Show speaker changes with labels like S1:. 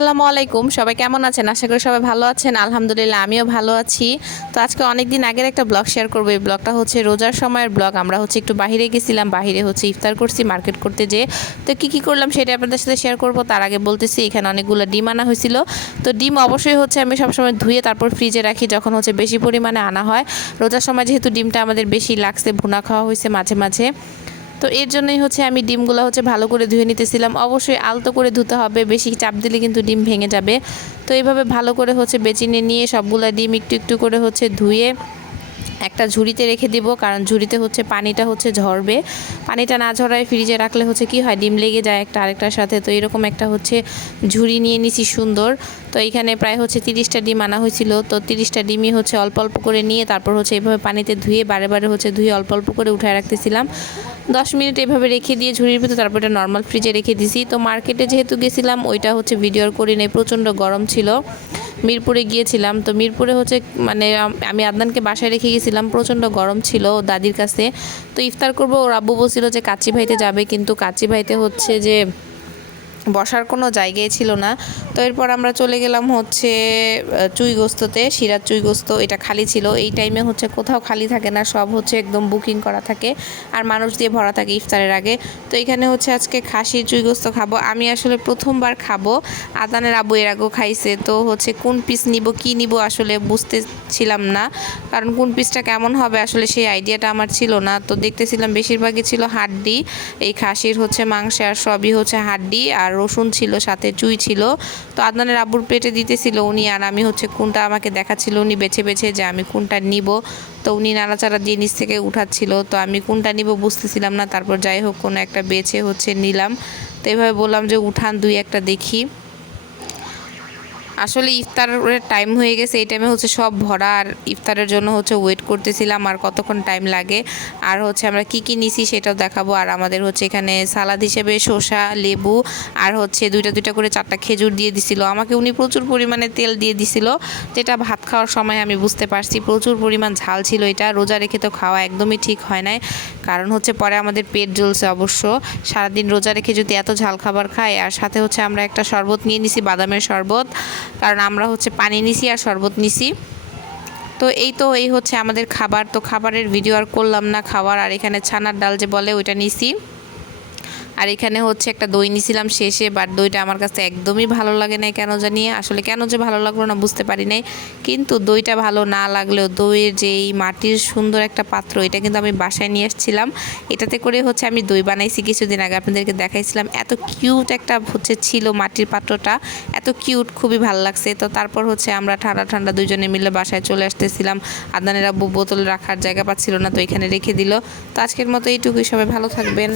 S1: আসসালামু আলাইকুম। সবাই কেমন আছেন? আশা করি সবাই ভালো আছেন। আলহামদুলিল্লাহ, আমিও ভালো আছি। তো আজকে অনেক দিন আগের একটা ব্লগ শেয়ার করব। এই ব্লগটা হচ্ছে রোজার সময়ের ব্লগ। আমরা হচ্ছে একটু বাইরে গেছিলাম, বাইরে হচ্ছে ইফতার করছি, মার্কেট করতে যেয়ে। তো কি কি করলাম সেটা আপনাদের সাথে শেয়ার করব। তার আগে বলতেছি, এখানে অনেকগুলো ডিম আনা হয়েছিল। তো ডিম অবশ্যই হচ্ছে আমি সবসময় ধুয়ে তারপর ফ্রিজে রাখি যখন হচ্ছে বেশি পরিমাণে আনা হয়। রোজার সময় যেহেতু ডিমটা আমাদের বেশি লাগছে, ভুনা খাওয়া হয়েছে মাঝে মাঝে। তো এর জন্যই হচ্ছে আমি ডিমগুলো হচ্ছে ভালো করে ধুয়ে নিতেছিলাম। অবশ্যই আলতো করে ধুতে হবে, বেশি চাপ দিলে কিন্তু ডিম ভেঙে যাবে। তো এইভাবে ভালো করে হচ্ছে বেচিনে নিয়ে সবগুলো ডিম একটু একটু করে হচ্ছে ধুয়ে একটা ঝুড়িতে রেখে দিব, কারণ ঝুড়িতে হচ্ছে পানিটা হচ্ছে ঝরবে। পানিটা না ঝরায় ফ্রিজে রাখলে হচ্ছে কি হয়, ডিম লেগে যায় একটা আরেকটার সাথে। তো এরকম একটা হচ্ছে ঝুড়ি নিয়ে নিছি সুন্দর। তো এখানে প্রায় হচ্ছে তিরিশটা ডিম আনা হয়েছিল। তো তিরিশটা ডিমই হচ্ছে অল্প অল্প করে নিয়ে তারপর হচ্ছে এভাবে পানিতে ধুয়ে বারে বারে হচ্ছে ধুয়ে অল্প অল্প করে উঠায় রাখতেছিলাম। দশ মিনিট এভাবে রেখে দিয়ে ঝুড়ির ভিতরে তারপর এটা নর্মাল ফ্রিজে রেখে দিছি। তো মার্কেটে যেহেতু গেছিলাম, ওইটা হচ্ছে ভিডিওর করি নেই, প্রচণ্ড গরম ছিল। মিরপুরে গিয়েছিলাম। তো মিরপুরে হচ্ছে মানে আমি আদনানকে বাসায় রেখে গিয়েছিলাম। প্রচণ্ড গরম ছিল দাদির কাছে। তো ইফতার করব, ওর আব্বু বলছিল যে কাচি ভাইতে যাবে। কিন্তু কাচি ভাইতে হচ্ছে যে বসার কোনো জায়গায় ছিল না। তো এরপর আমরা চলে গেলাম হচ্ছে চুইগোস্ততে সিরাজ চুইগোস্ত এটা খালি ছিল। এই টাইমে হচ্ছে কোথাও খালি থাকে না, সব হচ্ছে একদম বুকিং করা থাকে। আর মানুষ দিয়ে ভরা থাকে ইফতারের আগে। তো এখানে হচ্ছে আজকে খাসির চুইগোস্ত খাব। আমি আসলে প্রথমবার খাব। আদানের আবু এর আগেও খাইছে। তো হচ্ছে কোন পিস নিব, কি নিব আসলে বুঝতেছিলাম না। কারণ কোন পিসটা কেমন হবে আসলে সেই আইডিয়াটা আমার ছিল না। তো দেখতেছিলাম বেশিরভাগই ছিল হাড্ডি। এই খাসির হচ্ছে মাংস আর সবই হচ্ছে হাড্ডি। আর রসুন ছিল, সাথে চুই ছিল। তো আদনানের আব্বুর পেটে দিতেছিল উনি আর আমি হচ্ছে কোনটা আমাকে দেখাচ্ছিল, উনি বেছে বেছে যে আমি কোনটা নিব। তো উনি নাড়াচাড়া দিয়ে নিচ থেকে উঠাচ্ছিল। তো আমি কোনটা নিব বুঝতেছিলাম না, তারপর যাই হোক কোনো একটা বেছে হচ্ছে নিলাম। তো এভাবে বললাম যে উঠান দুই একটা দেখি। আসলে ইফতারের টাইম হয়ে গেছে, এই টাইমে হচ্ছে সব ভরা, আর ইফতারের জন্য হচ্ছে ওয়েট করতেছিলাম, আর কতক্ষণ টাইম লাগে, আর হচ্ছে আমরা কি কি নিছি সেটাও দেখাবো, আর আমাদের হচ্ছে এখানে সালাদ হিসেবে শসা, লেবু, আর হচ্ছে দুইটা দুইটা করে চারটা খেজুর দিয়ে দিছিল। আমাকে উনি প্রচুর পরিমাণে তেল দিয়ে দিছিল, যেটা ভাত খাওয়ার সময় আমি বুঝতে পারছি, প্রচুর পরিমাণ ঝাল ছিল এটা, রোজা রেখে তো খাওয়া একদমই ঠিক হয় নাই, কারণ হচ্ছে পরে আমাদের পেট জ্বলছে অবশ্য, সারাদিন রোজা রেখে যদি এত ঝাল খাবার খাই, আর সাথে হচ্ছে আমরা একটা শরবত নিয়ে নিছি, বাদামের শরবত কারণ আমরা হচ্ছে পানি নিছি আর শরবত নিছি। তো এই তো, এই হচ্ছে আমাদের খাবার। তো খাবারের ভিডিও আর করলাম না খাবার আর এখানে ছানার ডাল যে বলে, ওইটা নিছি। আর এখানে হচ্ছে একটা দই নিছিলাম শেষে বাট দইটা আমার কাছে একদমই ভালো লাগে না কেন জানি। আসলে কেন যে ভালো লাগল না বুঝতে পারি নাই। কিন্তু দইটা ভালো না লাগলেও দইয়ের যে এই মাটির সুন্দর একটা পাত্র, এটা কিন্তু আমি বাসায় নিয়ে এসেছিলাম এটাতে করে হচ্ছে আমি দই বানাইছি কিছুদিন আগে। আপনাদেরকে দেখাইছিলাম। এত কিউট একটা হচ্ছে ছিল মাটির পাত্রটা। এত কিউট, খুবই ভালো লাগছে। তো তারপর হচ্ছে আমরা ঠান্ডা ঠান্ডা দুজনে মিলে বাসায় চলে আসতেছিলাম। আদানের আব্বু বোতল রাখার জায়গা পাচ্ছিল না, তো এখানে রেখে দিল। তো আজকের মতো এইটুকুই, সবাই ভালো থাকবেন।